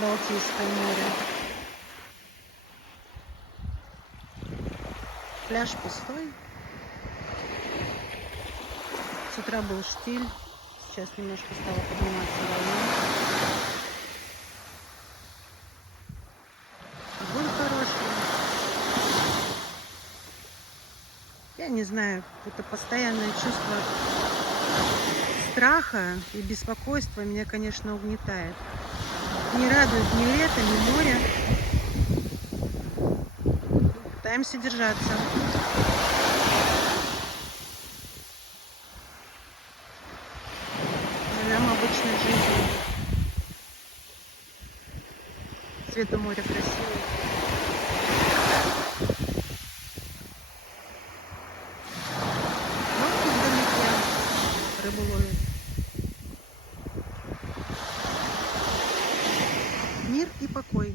Балтийское море. Пляж пустой. С утра был штиль. Сейчас немножко стало подниматься волна. Огонь хороший. Я не знаю, это постоянное чувство страха и беспокойства меня, конечно, угнетает. Не радует ни лето, ни море. Пытаемся держаться. Живем обычной жизнью. Цвет у моря красивый. Лодки вдалеке рыбу ловят. Мир и покой.